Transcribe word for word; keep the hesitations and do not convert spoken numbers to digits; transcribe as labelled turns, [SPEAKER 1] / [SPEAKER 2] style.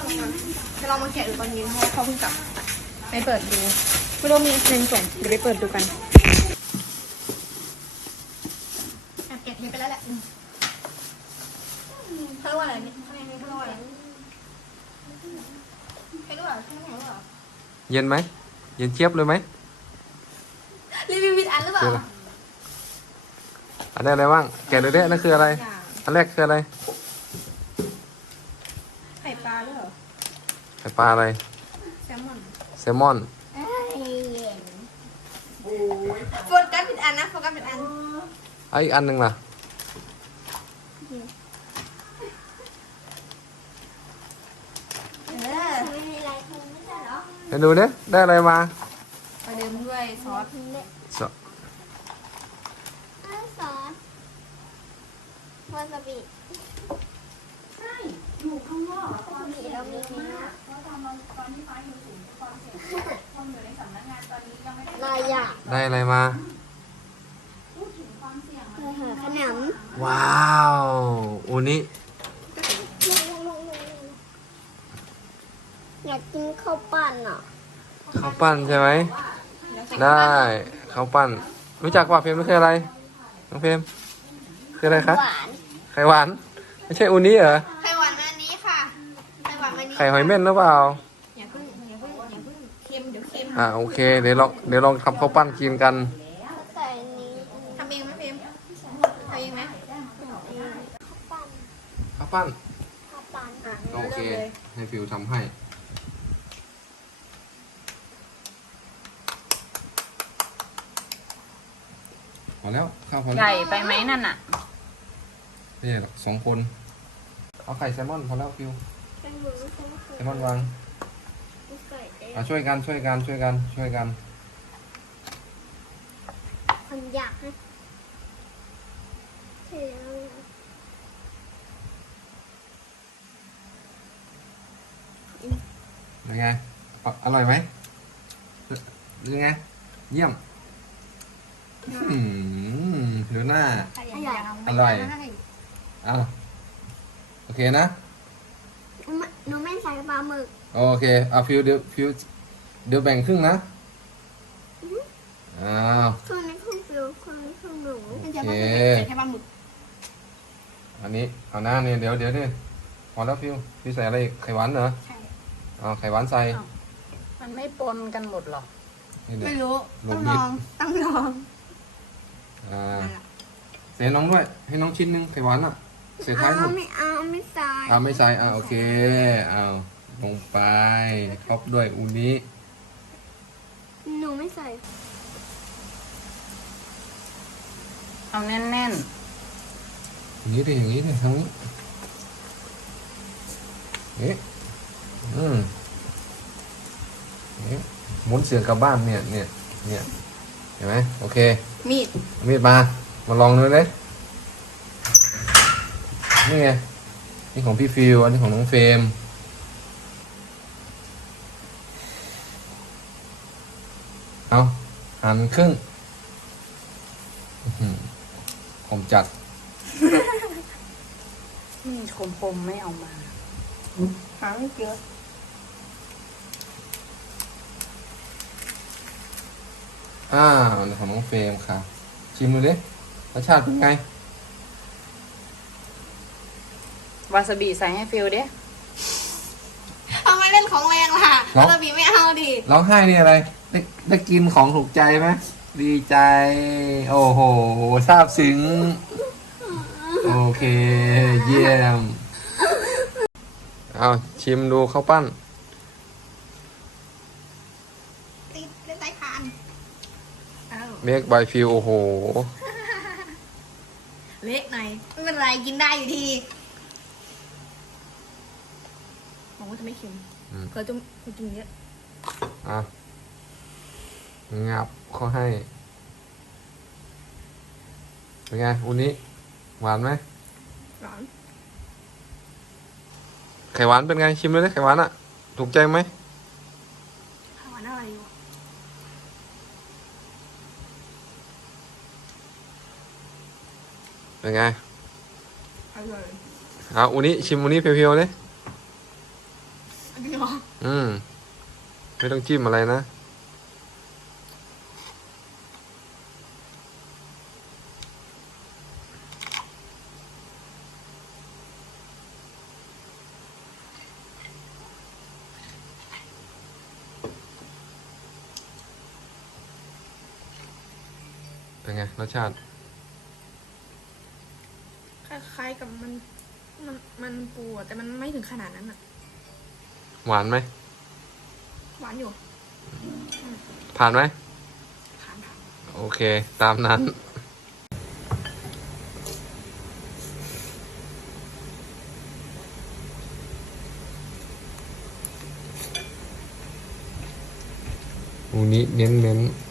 [SPEAKER 1] จะลองมาแกะดูตอนนี้เพราะเขาเพิ่งกลับไปเปิดดูไม่รู้มีเพลงส่งเดี๋ยวไปเปิดดูกันแอบแกะเทปไปแล้วแหละเขาเรียกว่าอะไรนี่เขาเรียกว่าอะไรไม่รู้อ่ะไม่รู้อ่ะ
[SPEAKER 2] เย็นไหมเย็นเชียบเลยไหม
[SPEAKER 1] รีวิวผิดอันหรือเปล่า
[SPEAKER 2] อันนี้อะไรบ้างแกะดูดินั่นคืออะไรอันแรกคืออะไร
[SPEAKER 1] ไข่ปลาหรือเปล่า
[SPEAKER 2] ไข่ปลาอะไร
[SPEAKER 1] แซลมอน
[SPEAKER 2] แซลมอน
[SPEAKER 1] โฟกัสผิดอันนะโฟกัสผิดอัน
[SPEAKER 2] ไอ้อีกอันหนึ่งล่ะ
[SPEAKER 1] เออ
[SPEAKER 2] ไปดูดิได้อะไรมา
[SPEAKER 1] ประเดิมด้วยซอส
[SPEAKER 2] ส
[SPEAKER 3] ซอสวาซาบิ
[SPEAKER 4] ใช่อยู่ข้างนอก
[SPEAKER 3] วาซาบิเรามีไหมนะ
[SPEAKER 4] เพราะตอนตอนที่ฟ้าอยู่ศูนย์ความเสี่ยงคนอยู่ในสำนักงานตอนนี้ยังไม่ได้
[SPEAKER 3] ลายอยาก
[SPEAKER 2] ได้อะไรมา
[SPEAKER 4] พูดถึงความเสี่ยง
[SPEAKER 3] เออหาขนม
[SPEAKER 2] ว้าวอูนิ
[SPEAKER 3] อยากกินข้าวปั้นอ่ะ
[SPEAKER 2] ข้าวปั้นใช่ไหมได้ข้าวปั้นรู้จักว่าเฟรมนี่คืออะไรน้องเฟรมคืออะไรคะ
[SPEAKER 3] หวาน
[SPEAKER 2] ไข่หวานไม่ใช่อูนิเหรอ
[SPEAKER 1] ไข่หวานอันนี้ค่ะไข่หวานอันนี้
[SPEAKER 2] ไข่หอยเม่นหรือเปล่า
[SPEAKER 1] อย่าเพิ่งอย่าเพิ่งอย่าเพิ่งเค็มเดี๋ยวเค็ม
[SPEAKER 2] อ่าโอเคเดี๋ยวลองเดี๋ยวลองทำข้าวปั้นกินกัน
[SPEAKER 3] ใส่อันนี้
[SPEAKER 1] ทำเองไหมเค็มทำเองไหม
[SPEAKER 3] ข้าวปั้น
[SPEAKER 2] ข้าวปั้น
[SPEAKER 3] ข้าวปั้น
[SPEAKER 1] อ่ะ
[SPEAKER 2] โอเค
[SPEAKER 1] ริ่มลย
[SPEAKER 2] ให้ฟิวทำให้พอแล้วข้าวพอ
[SPEAKER 4] ให
[SPEAKER 2] แล้ว
[SPEAKER 4] ญ่ไปไหมนั่นอ่ะ
[SPEAKER 2] นี่หรอกสองคนเอาไข่แซลมอนพอแล้วฟิว
[SPEAKER 3] เป็นหมูใช่ไหม
[SPEAKER 2] แซลมอนวาง
[SPEAKER 3] ใส่ได้
[SPEAKER 2] อ่ะช่วยกันช่วยกันช่วยกันช่วยกัน
[SPEAKER 3] คนอยากนะเทแล้ว
[SPEAKER 2] ยังไงออร่อยไหมยังไงเยี่ยมอืมดูหน้า
[SPEAKER 1] ถ้าอย่างอย่างเาไม่
[SPEAKER 2] อร่อย
[SPEAKER 1] ได้
[SPEAKER 2] เอาโอเคนะ
[SPEAKER 3] หนูไม่ใส่ปลาหมึก
[SPEAKER 2] โอเคเอาฟิวเดี๋ยวฟิวเดี๋ยวแบ่งครึ่งนะอ้าว
[SPEAKER 3] ครึ่งนี้ครึ่งฟิวครึ่งนี้ครึ่งหนู
[SPEAKER 1] มันจะต้องเป็นแค่ปลาหมึก
[SPEAKER 2] อันนี้เอาหน้าเนี่ยเดี๋ยวเดี๋ยวดิพอแล้วฟิวฟิวใส่อะไรอีกไข่หวานเหรอ
[SPEAKER 1] ใช่
[SPEAKER 2] เอาไข่หวานใส่
[SPEAKER 4] มันไม่ปนกันหมดหรอ
[SPEAKER 2] นี่เดี๋ยว
[SPEAKER 1] ไม่รู้
[SPEAKER 2] ล
[SPEAKER 1] ต้อง ง
[SPEAKER 2] มิ
[SPEAKER 1] ล
[SPEAKER 2] ด
[SPEAKER 1] องต้องลอง
[SPEAKER 2] อ่าใส่น้องด้วยให้น้องชิ้นหนึงไข่หวานอ่ะเสร็จท้ายหม
[SPEAKER 3] เอา
[SPEAKER 2] ด
[SPEAKER 3] ไม่เอาไม่ใส่
[SPEAKER 2] เอาไม่ใส่อ่าโอเคเอาลงไปท็อปด้วยอูนิ
[SPEAKER 3] หนูไม่ใส่
[SPEAKER 4] เอาแน่น
[SPEAKER 2] อย่างนี้ดิอย่างนี้ดิทั้งนี้เอ๊ะอืมเอ๊ะหมุนเสือกลับบ้านเนี่ยเนี่ยเนี่ยเห็นไหมโอเค
[SPEAKER 1] มีด
[SPEAKER 2] เอามีดมามาลองดูเลยนี่ไงนี่ของพี่ฟิวอันนี้ของน้องเฟรมเอาหั่นครึ่งอื้อหือผมจัด
[SPEAKER 4] ๆนี่คมๆไม่เอามา
[SPEAKER 1] หาไม่เจอ
[SPEAKER 2] อ้าวอันนี้ของน้องเฟรมค่ะชิมดูดิรสชาติเป็นไง
[SPEAKER 4] วาซาบิใส่ให้ฟิลเด้
[SPEAKER 1] ทำไมเล่นของแรงล่ะ
[SPEAKER 2] เนาะ
[SPEAKER 1] เราบีไม่เอาดิ
[SPEAKER 2] ร้องไห้นี่อะไรได้ได้กินของถูกใจไหมดีใจ โอ้โหซาบซึ้งโอเค เยี่ยม เอาชิมดูข้าวปั้น
[SPEAKER 1] ติดเล่นสายพานเอา
[SPEAKER 2] เมกบายฟิวโอ้โห
[SPEAKER 1] เล็กหน่อยไม่เป็นไรกินได้อยู่ดีหวังว่าจะไม่เค็ม
[SPEAKER 2] อืม
[SPEAKER 1] เคยจุ่มเคยจุ่มเยอะ
[SPEAKER 2] อ่ะงับเขาให้ เป็นไงอุนี้หวานไหม
[SPEAKER 1] หวาน
[SPEAKER 2] ไข่หวานเป็นไง ชิมเลยดิไข่หวานอ่ะ ถูกใจไหม
[SPEAKER 1] หวานอะไรอยู่
[SPEAKER 2] เป็นไง
[SPEAKER 1] อร่อย
[SPEAKER 2] เอาอุนี้ชิมอุนี้เพียวๆเลยอืม ไม่ต้องจิ้มอะไรนะ เป็นไง รสชาติ
[SPEAKER 1] คล้ายๆกับมันมันมันปูอะแต่มันไม่ถึงขนาดนั้นอะ
[SPEAKER 2] หวานไหม
[SPEAKER 1] หวานอยู่
[SPEAKER 2] ผ่านไหม
[SPEAKER 1] ผ่านผ่าน
[SPEAKER 2] โอเค ตามนั้น อูนี้เน้นเน้นๆ